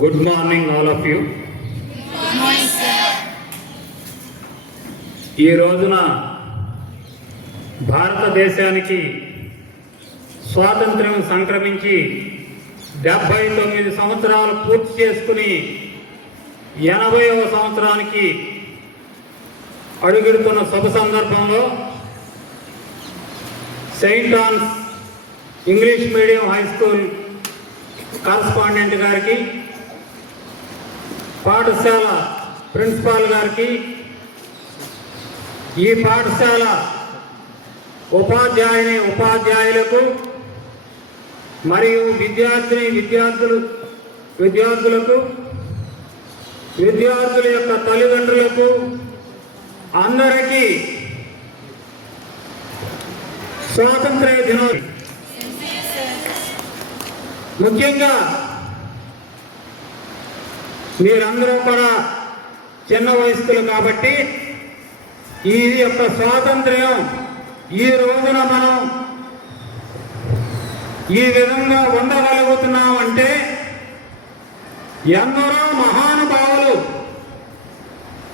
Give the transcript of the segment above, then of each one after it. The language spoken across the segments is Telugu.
Good morning, all of you. ఈ రోజున భారతదేశానికి స్వాతంత్ర్యం సంక్రమించి 79 సంవత్సరాలు పూర్తి చేసుకుని 80వ సంవత్సరానికి అడుగుడుతున్న శుభ సందర్భంలో Saint Ann's English medium high school correspondent గారికి, పాఠశాల ప్రిన్సిపాల్ గారికి, ఈ పాఠశాల ఉపాధ్యాయులకు మరియు విద్యార్థులకు విద్యార్థుల యొక్క తల్లిదండ్రులకు అందరికీ స్వాతంత్ర్య దినోత్సవం. ముఖ్యంగా మీరందరూ కూడా చిన్న వయస్కులు కాబట్టి ఈ యొక్క స్వాతంత్ర్యం ఈ రోజున మనం ఈ విధంగా ఉండగలుగుతున్నామంటే ఎందరో మహానుభావులు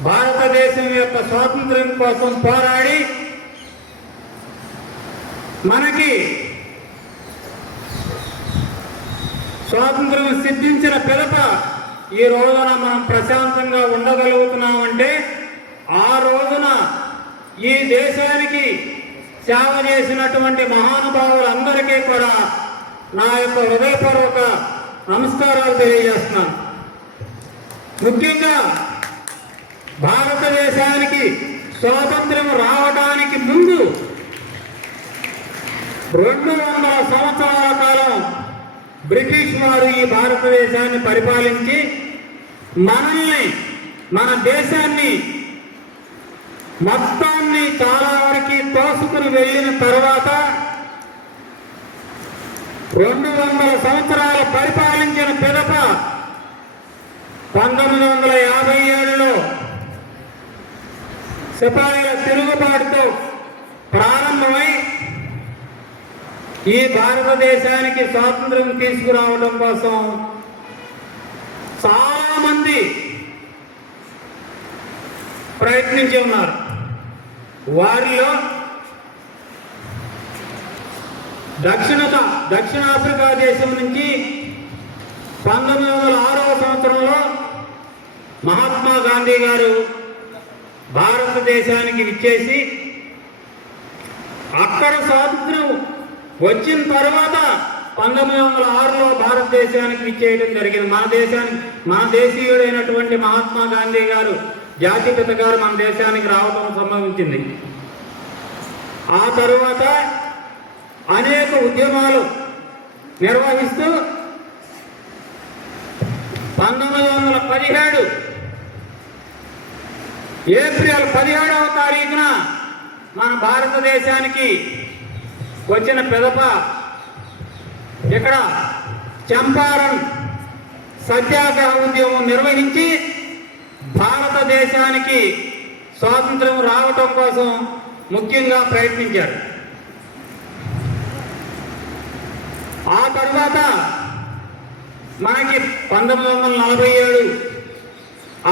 భారతదేశం యొక్క స్వాతంత్ర్యం కోసం పోరాడి మనకి స్వాతంత్ర్యం సిద్ధించిన పిదప ఈ రోజున మనం ప్రశాంతంగా ఉండగలుగుతున్నామంటే ఆ రోజున ఈ దేశానికి సేవ చేసినటువంటి మహానుభావులందరికీ కూడా నా యొక్క హృదయపూర్వక నమస్కారాలు తెలియజేస్తున్నాను. ముఖ్యంగా భారతదేశానికి స్వాతంత్ర్యం రావడానికి ముందు 200 సంవత్సరాల కాలం బ్రిటిష్ వారు ఈ భారతదేశాన్ని పరిపాలించి మన దేశాన్ని మొత్తాన్ని చాలా వరకు తోసుకుని వెళ్ళిన తర్వాత 200 సంవత్సరాలు పరిపాలించిన పిదప 1957లో సిపాయిల తిరుగుబాటుతో ప్రారంభమై ఈ భారతదేశానికి స్వాతంత్ర్యం తీసుకురావడం కోసం చాలా మంది ప్రయత్నించి ఉన్నారు. వారిలో దక్షిణాఫ్రికా దేశం నుంచి 1906వ సంవత్సరంలో మహాత్మా గాంధీ గారు భారతదేశానికి విచ్చేసి అక్కడ స్వాతంత్ర్యం వచ్చిన తర్వాత 1906లో భారతదేశానికి విచ్చేయడం జరిగింది. మన దేశీయుడైనటువంటి మహాత్మా గాంధీ గారు, జాతిపిత గారు మన దేశానికి రావడం సంభవించింది. ఆ తరువాత అనేక ఉద్యమాలు నిర్వహిస్తూ 1917 ఏప్రిల్ 17వ తారీఖున మన భారతదేశానికి వచ్చిన పిదప ఇక్కడ చంపారణ్ సత్యాగ్రహ ఉద్యమం నిర్వహించి భారతదేశానికి స్వాతంత్ర్యం రావటం కోసం ముఖ్యంగా ప్రయత్నించారు. ఆ తర్వాత మనకి 1947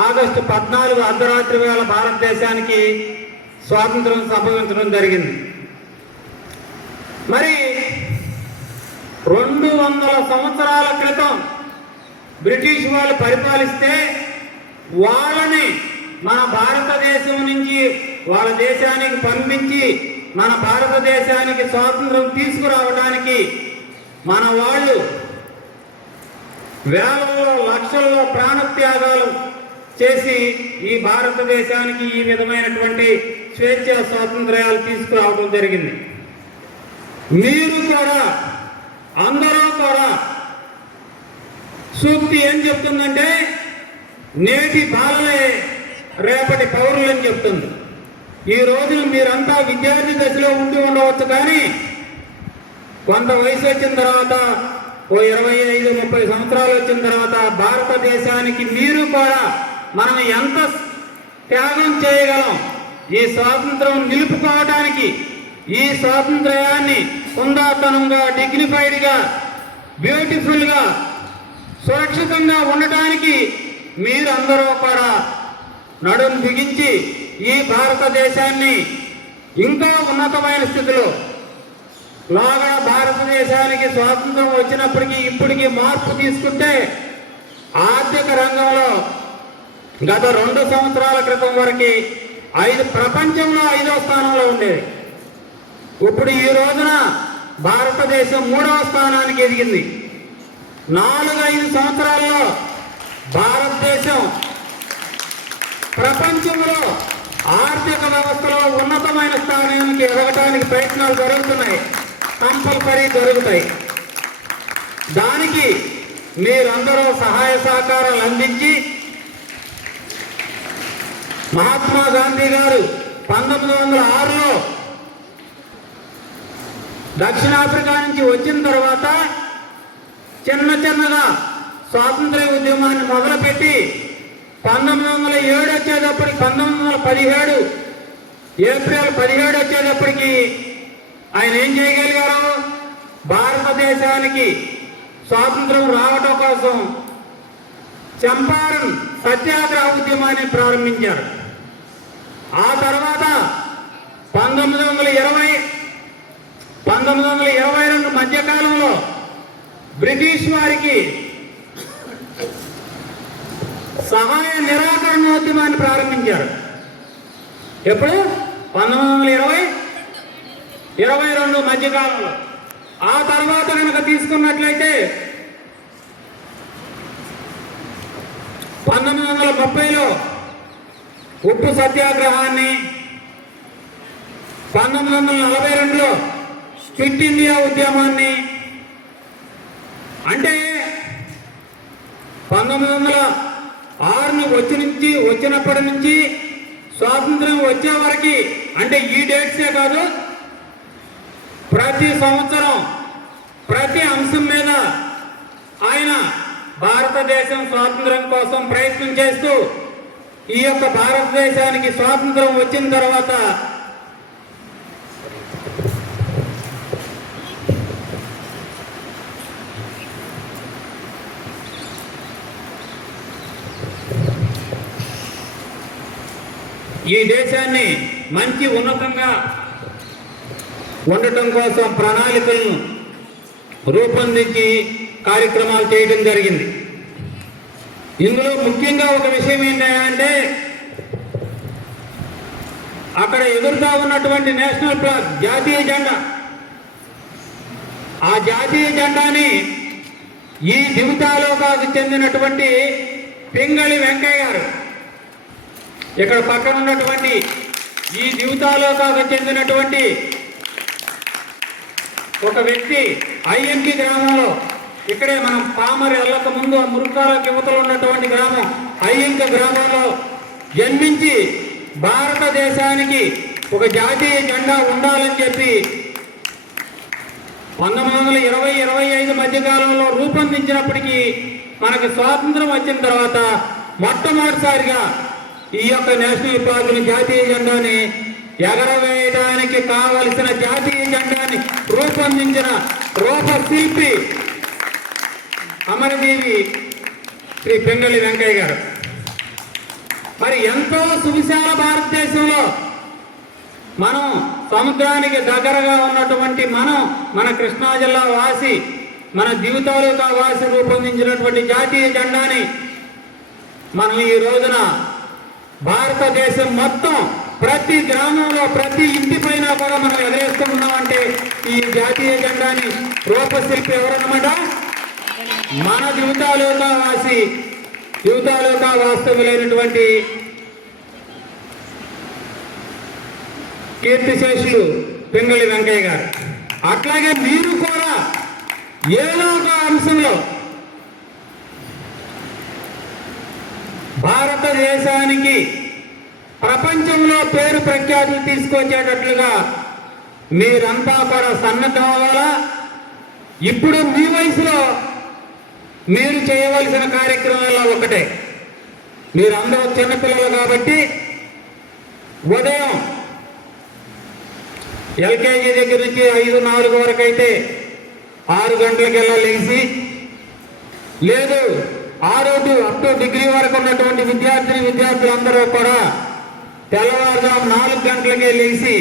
ఆగస్టు 14 అర్ధరాత్రి వేళ భారతదేశానికి స్వాతంత్ర్యం సంభవించడం జరిగింది. మరి 200 సంవత్సరాల క్రితం బ్రిటిష్ వాళ్ళు పరిపాలిస్తే వాళ్ళని మన భారతదేశం నుంచి వాళ్ళ దేశానికి పంపించి మన భారతదేశానికి స్వాతంత్రం తీసుకురావడానికి మన వాళ్ళు వేలలో లక్షల్లో ప్రాణత్యాగాలు చేసి ఈ భారతదేశానికి ఈ విధమైనటువంటి స్వేచ్ఛా స్వాతంత్ర్యాలు తీసుకురావడం జరిగింది. మీరు కూడా అందరూ కూడా సూక్తి ఏం చెప్తుందంటే నేటి బాలలే రేపటి పౌరులని చెప్తుంది. ఈ రోజున మీరంతా విద్యార్థి దశలో ఉండి ఉండవచ్చు, కానీ కొంత వయసు వచ్చిన తర్వాత 25-30 సంవత్సరాలు వచ్చిన తర్వాత భారతదేశానికి మీరు కూడా మనం ఎంత త్యాగం చేయగలం, ఈ స్వాతంత్రం నిలుపుకోవడానికి, ఈ స్వాతంత్ర్యాన్ని హుందాతనంగా, డిగ్నిఫైడ్గా, బ్యూటిఫుల్గా సురక్షితంగా ఉండటానికి మీరందరూ కూడా నడుం బిగించి ఈ భారతదేశాన్ని ఇంకా ఉన్నతమైన స్థితిలో లోగా భారతదేశానికి స్వాతంత్రం వచ్చినప్పటికీ ఇప్పటికీ మార్పు తీసుకుంటే ఆర్థిక రంగంలో గత 2 సంవత్సరాల క్రితం వరకు ప్రపంచంలో 5వ స్థానంలో ఉండేది. ఇప్పుడు ఈ రోజున భారతదేశం 3వ స్థానానికి ఎదిగింది. 4-5 సంవత్సరాల్లో భారతదేశం ప్రపంచంలో ఆర్థిక వ్యవస్థలో ఉన్నతమైన స్థానానికి ఎదగటానికి ప్రయత్నాలు జరుగుతున్నాయి, కంపల్సరీ జరుగుతాయి. దానికి మీరందరూ సహాయ సహకారాలు అందించి మహాత్మా గాంధీ గారు 1906లో దక్షిణాఫ్రికా నుంచి వచ్చిన తర్వాత చిన్నగా స్వాతంత్ర్య ఉద్యమాన్ని మొదలుపెట్టి 1907 వచ్చేటప్పటికి 1917 ఏప్రిల్ 17 వచ్చేటప్పటికి ఆయన ఏం చేయగలిగారు? భారతదేశానికి స్వాతంత్రం రావటం కోసం చంపారన్ సత్యాగ్రహ ఉద్యమాన్ని ప్రారంభించారు. ఆ తర్వాత 1922 మధ్యకాలంలో బ్రిటిష్ వారికి సహాయ నిరాకరణోద్యమాన్ని ప్రారంభించారు. ఎప్పుడు? 1922 మధ్యకాలంలో. ఆ తర్వాత కనుక తీసుకున్నట్లయితే 1930లో ఉప్పు సత్యాగ్రహాన్ని, 1942లో క్విట్ ఇండియా ఉద్యమాన్ని, అంటే 1906 వచ్చినప్పటి నుంచి స్వాతంత్రం వచ్చే వరకు, అంటే ఈ డేట్సే కాదు, ప్రతి సంవత్సరం ప్రతి అంశం మీద ఆయన భారతదేశం స్వాతంత్రం కోసం ప్రయత్నం చేస్తూ ఈ యొక్క భారతదేశానికి స్వాతంత్రం వచ్చిన తర్వాత ఈ దేశాన్ని మంచి ఉన్నతంగా ఉండటం కోసం ప్రణాళికలను రూపొందించి కార్యక్రమాలు చేయడం జరిగింది. ఇందులో ముఖ్యంగా ఒక విషయం ఏంటంటే అక్కడ ఎదురుగా ఉన్నటువంటి నేషనల్ ఫ్లాగ్, జాతీయ జెండా, ఆ జాతీయ జెండాని ఈ దివితాలోకాకు చెందినటువంటి పింగళి వెంకయ్య గారు, ఇక్కడ పక్కన ఉన్నటువంటి ఈ దివితాలోకాకు చెందినటువంటి ఒక వ్యక్తి అయ్యంకి గ్రామంలో, ఇక్కడే మనం పామరి వెళ్ళక ముందు ఆ మురుకాల యువతలో ఉన్నటువంటి గ్రామం అయ్యంక గ్రామంలో జన్మించి భారతదేశానికి ఒక జాతీయ జెండా ఉండాలని చెప్పి 1920-25 మధ్యకాలంలో రూపొందించినప్పటికీ మనకు స్వాతంత్రం వచ్చిన తర్వాత మొట్టమొదటిసారిగా ఈ యొక్క నేషనల్ ఫ్లాగ్ని, జాతీయ జెండాని ఎగరవేయడానికి కావలసిన జాతీయ జెండాని రూపొందించిన రూపశిల్పి అమరజీవి శ్రీ పింగళి వెంకయ్య గారు. మరి ఎంతో సువిశాల భారతదేశంలో మనం సముద్రానికి దగ్గరగా ఉన్నటువంటి మన కృష్ణా జిల్లా వాసి, మన దివితాలుగా వాసి రూపొందించినటువంటి జాతీయ జెండాని మనం ఈ రోజున భారతదేశం మొత్తం ప్రతి గ్రామంలో ప్రతి ఇంటి పైన కూడా మనం ఎగరేస్తూ ఉన్నామంటే ఈ జాతీయ జెండాని రూపశిల్పి ఎవరన్నమాట? మన దివితాలుగా వాస్తవులైనటువంటి కీర్తిశేషులు పింగళి వెంకయ్య గారు. అట్లాగే మీరు కూడా ఏదో ఒక అంశంలో భారతదేశానికి ప్రపంచంలో పేరు ప్రఖ్యాతులు తీసుకొచ్చేటట్లుగా మీరంతా కూడా సన్నద్ధం అవ్వాలా. ఇప్పుడు మీ వయసులో మీరు చేయవలసిన కార్యక్రమాల్లో ఒకటే, మీరందరూ చిన్నపిల్లలు కాబట్టి ఉదయం ఎల్కేజీ దగ్గర నుంచి 5-4 వరకు అయితే 6 గంటలకెల్లా లేచి లేదు 6 అప్ టు డిగ్రీ వరకు ఉన్నటువంటి విద్యార్థులందరూ కూడా తెల్లవారుజాము 4 గంటలకే లేచి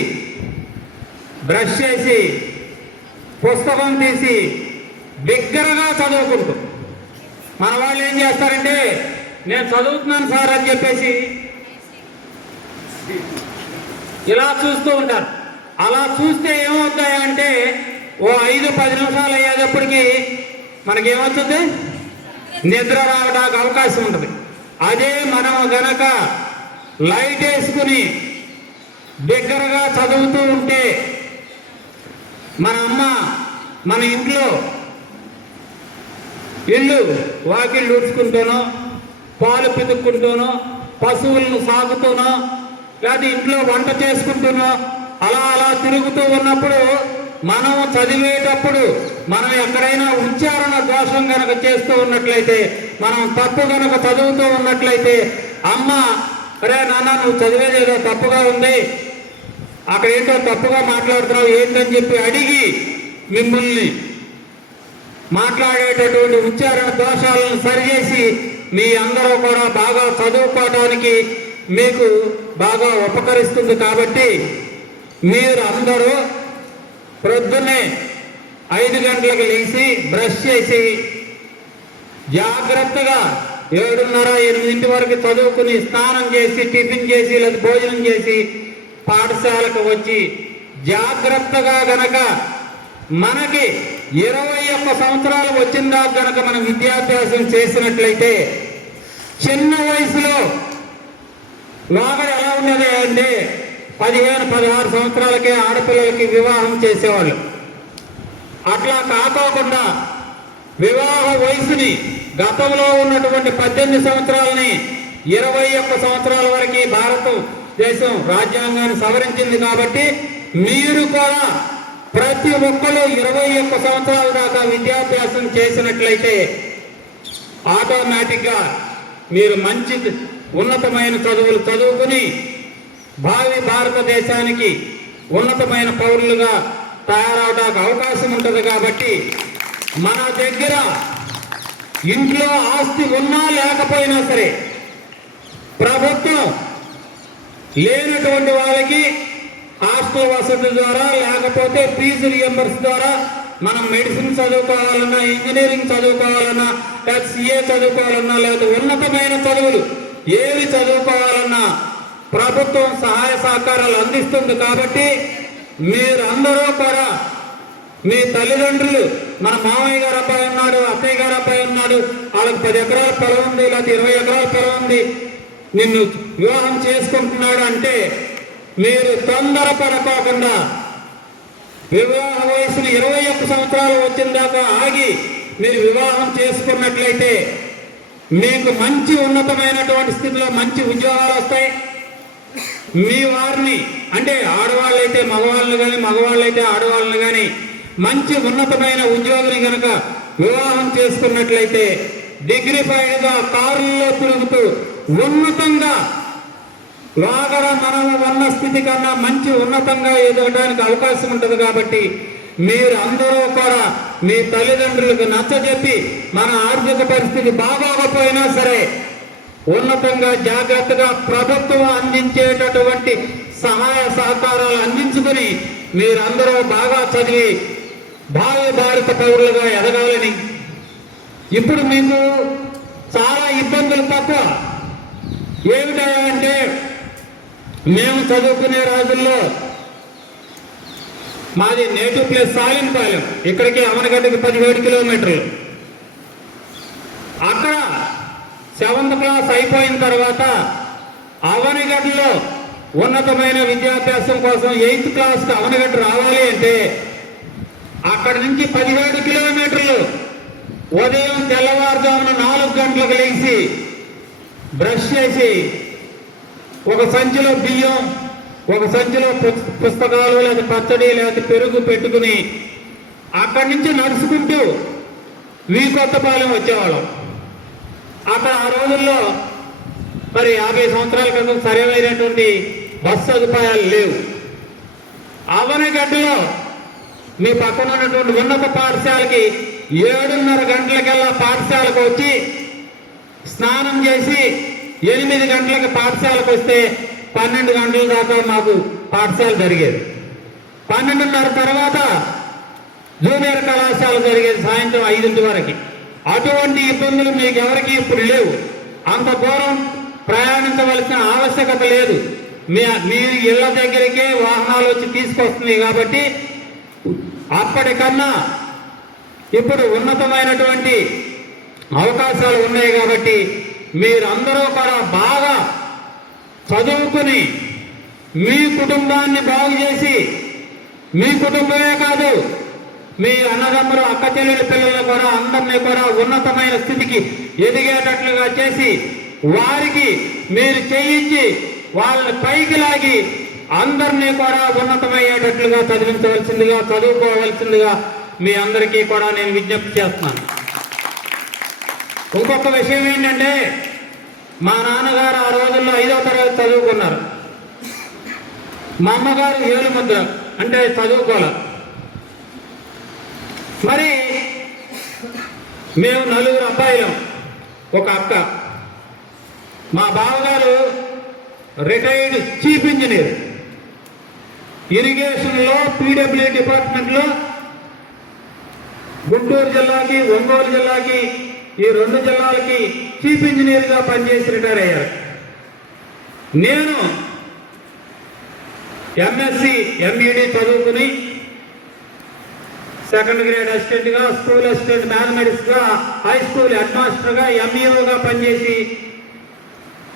బ్రష్ చేసి పుస్తకం తీసి దగ్గరగా చదువుకుంటూ, మన వాళ్ళు ఏం చేస్తారంటే నేను చదువుతున్నాను సార్ అని చెప్పేసి ఇలా చూస్తూ ఉంటారు. అలా చూస్తే ఏమవుతాయంటే ఓ 5-10 నిమిషాలు అయ్యేటప్పటికి మనకేమవుతుంది, నిద్ర రావడానికి అవకాశం ఉంటుంది. అదే మనం గనక లైట్ వేసుకుని దగ్గరగా చదువుతూ ఉంటే మన అమ్మ మన ఇంట్లో ఇల్లు వాకిళ్ళు ఊడ్చుకుంటూనో, పాలు పితుక్కుంటూనో, పశువులను సాగుతూనో, లేదా ఇంట్లో వంట చేసుకుంటూనో అలా తిరుగుతూ ఉన్నప్పుడు మనం చదివేటప్పుడు మనం ఎక్కడైనా ఉచ్చారణ దోషం కనుక చేస్తూ ఉన్నట్లయితే, మనం తప్పు కనుక చదువుతూ ఉన్నట్లయితే అమ్మ అరే నాన్న నువ్వు చదివేది ఏదో తప్పుగా ఉంది, అక్కడ ఏంటో తప్పుగా మాట్లాడుతున్నావు ఏంటని చెప్పి అడిగి మిమ్మల్ని మాట్లాడేటటువంటి ఉచ్చారణ దోషాలను సరిచేసి మీ అందరూ కూడా బాగా చదువుకోవడానికి మీకు బాగా ఉపకరిస్తుంది. కాబట్టి మీరు అందరూ ప్రొద్దున్నే 5 గంటలకు లేచి బ్రష్ చేసి జాగ్రత్తగా 7:30-8 వరకు చదువుకుని స్నానం చేసి టిఫిన్ చేసి లేదా భోజనం చేసి పాఠశాలకు వచ్చి జాగ్రత్తగా గనక మనకి 21 సంవత్సరాలు వచ్చిందా గనక మనం విద్యాభ్యాసం చేసినట్లయితే చిన్న వయసులో లోగడ ఎలా ఉన్నది అంటే 15-16 సంవత్సరాలకే ఆడపిల్లలకి వివాహం చేసేవాళ్ళు. అట్లా కాకోకుండా వివాహ వయసుని గతంలో ఉన్నటువంటి 18 సంవత్సరాలని 21 సంవత్సరాల వరకు భారతదేశం రాజ్యాంగాన్ని సవరించింది. కాబట్టి మీరు కూడా ప్రతి ఒక్కరు 21 సంవత్సరాల దాకా విద్యాభ్యాసం చేసినట్లయితే ఆటోమేటిక్గా మీరు మంచి ఉన్నతమైన చదువులు చదువుకుని భావి భారతదేశానికి ఉన్నతమైన పౌరులుగా తయారవడానికి అవకాశం ఉంటుంది. కాబట్టి మన దగ్గర ఇంట్లో ఆస్తి ఉన్నా లేకపోయినా సరే ప్రభుత్వం లేనటువంటి వాళ్ళకి హాస్టల్ వసతి ద్వారా లేకపోతే ఫీజు రియంబర్స్ ద్వారా మనం మెడిసిన్ చదువుకోవాలన్నా, ఇంజనీరింగ్ చదువుకోవాలన్నా, లేదా సిఏ చదువుకోవాలన్నా, లేదా ఉన్నతమైన చదువులు ఏవి చదువుకోవాలన్నా ప్రభుత్వం సహాయ సహకారాలు అందిస్తుంది. కాబట్టి మీరందరూ కూడా మీ తల్లిదండ్రులు, మన మామయ్య గారు అబ్బాయి ఉన్నాడు, అత్తయ్య గారు అబ్బాయి ఉన్నాడు, వాళ్ళకి 10 ఎకరాల పొలం ఉంది, లేకపోతే 20 ఎకరాల పొలం ఉంది, నిన్ను వివాహం చేసుకుంటున్నాడు అంటే మీరు తొందరపడకోకుండా వివాహ వయసును 21 సంవత్సరాలు వచ్చిన దాకా ఆగి మీరు వివాహం చేసుకున్నట్లయితే మీకు మంచి ఉన్నతమైనటువంటి స్థితిలో మంచి ఉద్యోగాలు వస్తాయి. మీ వారిని అంటే ఆడవాళ్ళైతే మగవాళ్ళని కానీ మగవాళ్ళైతే ఆడవాళ్ళని కానీ మంచి ఉన్నతమైన ఉద్యోగిని కనుక వివాహం చేసుకున్నట్లయితే డిగ్నిఫైడ్గా కారుల్లో తిరుగుతూ ఉన్నతంగా లోగడ మనము ఉన్న స్థితి కన్నా మంచి ఉన్నతంగా ఎదగడానికి అవకాశం ఉంటుంది. కాబట్టి మీరు అందరూ కూడా మీ తల్లిదండ్రులకు నచ్చజెప్పి మన ఆర్థిక పరిస్థితి బాగోకపోయినా సరే ఉన్నతంగా జాగ్రత్తగా ప్రభుత్వం అందించేటటువంటి సహాయ సహకారాలు అందించుకుని మీరందరూ బాగా చదివి భావి భారత పౌరులుగా ఎదగాలని. ఇప్పుడు మీకు చాలా ఇబ్బందులు తప్ప ఏమిటంటే మేము చదువుకునే రోజుల్లో మాది నేటివ్ ప్లేస్ సాలింపాలెం, ఇక్కడికి అవనగడ్డకి 17 కిలోమీటర్లు. అక్కడ 7th క్లాస్ అయిపోయిన తర్వాత అవనగడ్డలో ఉన్నతమైన విద్యాభ్యాసం కోసం 8th క్లాస్కి అవనగడ్డ రావాలి అంటే అక్కడి నుంచి 17 కిలోమీటర్లు ఉదయం తెల్లవారుజామున 4 గంటలకు లేచి బ్రష్ చేసి ఒక సంచిలో బియ్యం, ఒక సంచిలో పుస్తకాలు లేదా పచ్చడి లేదా పెరుగు పెట్టుకుని అక్కడి నుంచి నడుచుకుంటూ కొత్తపాలెం వచ్చేవాళ్ళం. అక్కడ ఆ రోజుల్లో మరి 50 సంవత్సరాల క్రితం సరైనటువంటి బస్సు సదుపాయాలు లేవు. అవనగడ్డలో మీ పక్కన ఉన్నటువంటి ఉన్నత పాఠశాలకి 7:30 గంటలకల్లా పాఠశాలకు వచ్చి స్నానం చేసి 8 గంటలకు పాఠశాలకు వస్తే 12 గంటల దాకా మాకు పాఠశాల జరిగేది. 12:30 తర్వాత జూనియర్ కళాశాల జరిగేది సాయంత్రం 5 వరకు. అటువంటి ఇబ్బందులు మీకు ఎవరికి ఇప్పుడు లేవు. అంత దూరం ప్రయాణించవలసిన ఆవశ్యకత లేదు. మీరు ఇళ్ల దగ్గరికే వాహనాలు వచ్చి తీసుకొస్తుంది కాబట్టి అప్పటికన్నా ఇప్పుడు ఉన్నతమైనటువంటి అవకాశాలు ఉన్నాయి. కాబట్టి మీరందరూ కూడా బాగా చదువుకుని మీ కుటుంబాన్ని బాగు చేసి, మీ కుటుంబమే కాదు మీ అన్నదమ్ములు అక్క చెల్లెల పిల్లలు కూడా అందరినీ కూడా ఉన్నతమైన స్థితికి ఎదిగేటట్లుగా చేసి వారికి మీరు చేయించి వాళ్ళని పైకి లాగి అందరినీ కూడా ఉన్నతమయ్యేటట్లుగా చదివించవలసిందిగా, చదువుకోవలసిందిగా మీ అందరికీ కూడా నేను విజ్ఞప్తి చేస్తున్నాను. ఇంకొక విషయం ఏంటంటే, మా నాన్నగారు ఆ రోజుల్లో 5వ తరగతి చదువుకున్నారు. మా అమ్మగారు 7 ముద్ర అంటే చదువుకోవాలి. మరి మేము 4 అబ్బాయిలం, ఒక అక్క. మా బావగారు రిటైర్డ్ చీఫ్ ఇంజనీర్, ఇరిగేషన్లో పీడబ్ల్యూ డిపార్ట్మెంట్లో గుంటూరు జిల్లాకి, ఒంగోలు జిల్లాకి, ఈ 2 జిల్లాలకి చీఫ్ ఇంజనీర్గా పనిచేసి రిటైర్ అయ్యారు. నేను ఎంఎస్సి ఎంఈడి చదువుకుని సెకండ్ గ్రేడ్ అసిస్టెంట్గా, స్కూల్ అసిస్టెంట్ మ్యాథమెటిక్స్గా, హై స్కూల్ హెడ్ మాస్టర్గా, ఎంఈఓగా పనిచేసి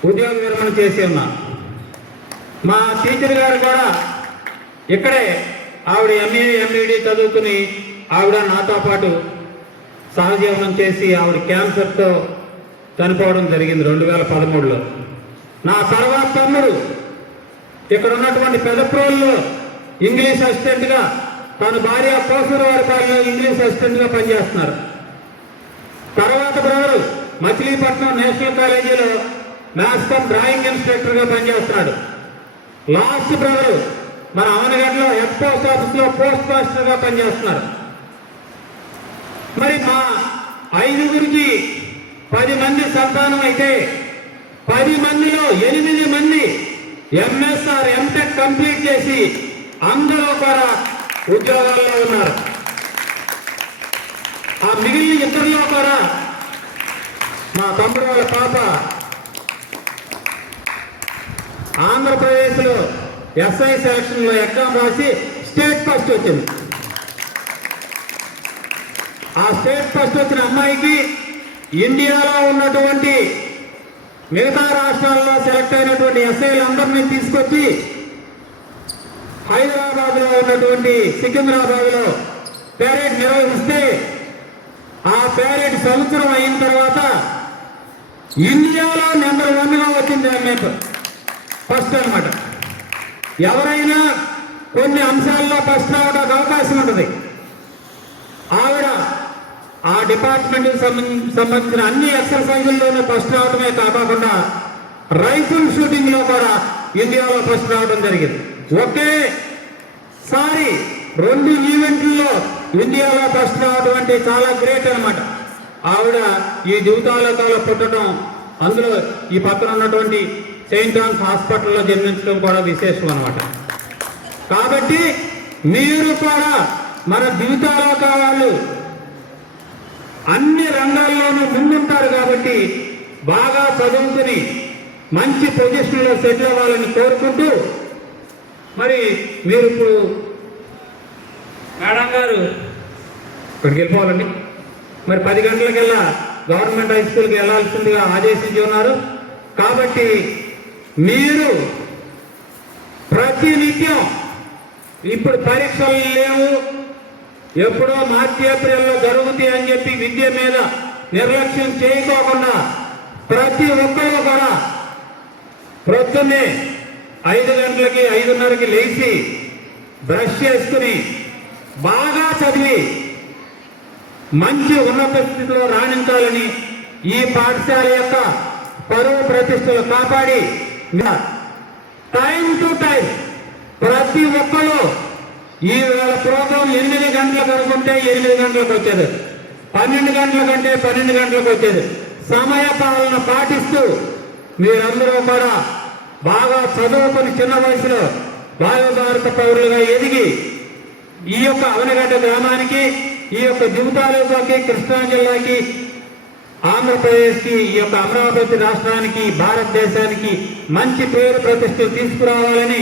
ఉద్యోగ విరమణ చేసి ఉన్నా. మా టీచర్ గారు కూడా ఇక్కడే ఆవిడ ఎంఏ ఎంఈడి చదువుకుని ఆవిడ నాతో పాటు సహజీవనం చేసి ఆవిడ క్యాన్సర్తో చనిపోవడం జరిగింది 2013లో. నా తర్వాత తమ్ముడు ఇక్కడ ఉన్నటువంటి పెదప్రోల్లో ఇంగ్లీష్ అసిస్టెంట్గా, తన భార్య కోసరవారిపాలెంలో ఇంగ్లీష్ అసిస్టెంట్గా పనిచేస్తున్నారు. తర్వాత బ్రదరు మచిలీపట్నం నేషనల్ కాలేజీలో మ్యాథ్స్ కమ్ డ్రాయింగ్ ఇన్స్ట్రక్టర్గా పనిచేస్తున్నాడు. లాస్ట్ బ్రదరు మన అవనగడ్డలో హెడ్ పోస్ట్ ఆఫీస్లో పోస్ట్ మాస్టర్గా పనిచేస్తున్నారు. మరి మా 5గురికి 10 మంది సంతానం అయితే 10 మందిలో 8 మంది ఎంఎస్ఆర్ ఎంటెక్ కంప్లీట్ చేసి అందరూ కూడా ఉద్యోగాల్లో ఉన్నారు. ఆ మిగిలిన 2లో కూడా మా తమ్ముడు వాళ్ళ పాప ఆంధ్రప్రదేశ్లో ఎస్ఐ సెలక్షన్లో ఎగ్జామ్ రాసి స్టేట్ ఫస్ట్ వచ్చింది. ఆ స్టేట్ ఫస్ట్ వచ్చిన అమ్మాయికి ఇండియాలో ఉన్నటువంటి మిగతా రాష్ట్రాల్లో సెలెక్ట్ అయినటువంటి ఎస్ఐలందరినీ తీసుకొచ్చి హైదరాబాద్లో ఉన్నటువంటి సికింద్రాబాద్లో ప్యారేడ్ నిర్వహిస్తే ఆ ప్యారేడ్ సంవత్సరం అయిన తర్వాత ఇండియాలో నెంబర్ 1గా వచ్చింది ఆమె ఫస్ట్ అన్నమాట. ఎవరైనా కొన్ని అంశాల్లో ఫస్ట్ రావడానికి అవకాశం ఉంటుంది. ఆవిడ ఆ డిపార్ట్మెంట్కి సంబంధించిన అన్ని ఎక్సర్సైజుల్లోనూ ఫస్ట్ రావడమే కాకుండా రైఫిల్ షూటింగ్లో కూడా ఇండియాలో ఫస్ట్ రావడం జరిగింది. ఒకేసారి 2 ఈవెంట్లలో ఇండియాలో ఫస్ట్ రావడం అంటే చాలా గ్రేట్ అనమాట. ఆవిడ ఈ జీవితాలతో పుట్టడం, అందులో ఈ పక్కన ఉన్నటువంటి సెయింట్ జాన్స్ హాస్పిటల్లో జన్మించడం కూడా విశేషం అనమాట. కాబట్టి మీరు కూడా మన జీవితాల కావాలి అన్ని రంగాల్లోనూ ముందుంటారు. కాబట్టి బాగా చదువుకుని మంచి పొజిషన్లో సెటిల్ అవ్వాలని కోరుకుంటూ, మరి మీరు ఇప్పుడు మేడం గారు ఇక్కడికి వెళ్ళిపోవాలండి. మరి 10 గంటలకల్లా గవర్నమెంట్ హై స్కూల్కి వెళ్ళాల్సిందిగా ఆదేశించి ఉన్నారు. కాబట్టి మీరు ప్రతినిత్యం, ఇప్పుడు పరీక్షలు లేవు, ఎప్పుడో మార్చి ఏప్రిల్లో జరుగుతాయి అని చెప్పి విద్య మీద నిర్లక్ష్యం చేయకోకుండా ప్రతి ఒక్కరూ కూడా ప్రొద్దున్నే 5 గంటలకి 5:30కి లేచి బ్రష్ చేసుకుని బాగా చదివి మంచి ఉన్నత స్థితిలో రాణించాలని, ఈ పాఠశాల యొక్క పరువు ప్రతిష్టలు కాపాడి టైం టు టైం ప్రతి ఒక్కరూ ఈ వేళ ప్రోగ్రాం 8 గంటలకు అనుకుంటే 8 గంటలకు వచ్చేది, 12 గంటల కంటే 12 గంటలకు వచ్చేది. సమయ పాలన పాటిస్తూ మీరందరూ కూడా బాగా చదువుకుని చిన్న వయసులో భారత పౌరులుగా ఎదిగి ఈ యొక్క అవనగడ్డ గ్రామానికి, ఈ యొక్క దిగుతాలూకాకి, కృష్ణా జిల్లాకి, ఆంధ్రప్రదేశ్కి, ఈ యొక్క అమరావతి రాష్ట్రానికి, భారతదేశానికి మంచి పేరు ప్రతిష్టలు తీసుకురావాలని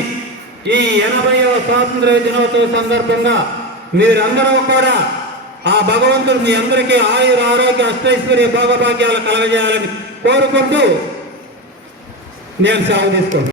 ఈ 80వ స్వాతంత్ర్య దినోత్సవ సందర్భంగా మీరందరూ కూడా ఆ భగవంతుడు మీ అందరికీ ఆయుర ఆరోగ్య అష్టైశ్వర్య భోగభాగ్యాలు కలగజేయాలని కోరుకుంటూ నేను సెలవు తీసుకుంటాను.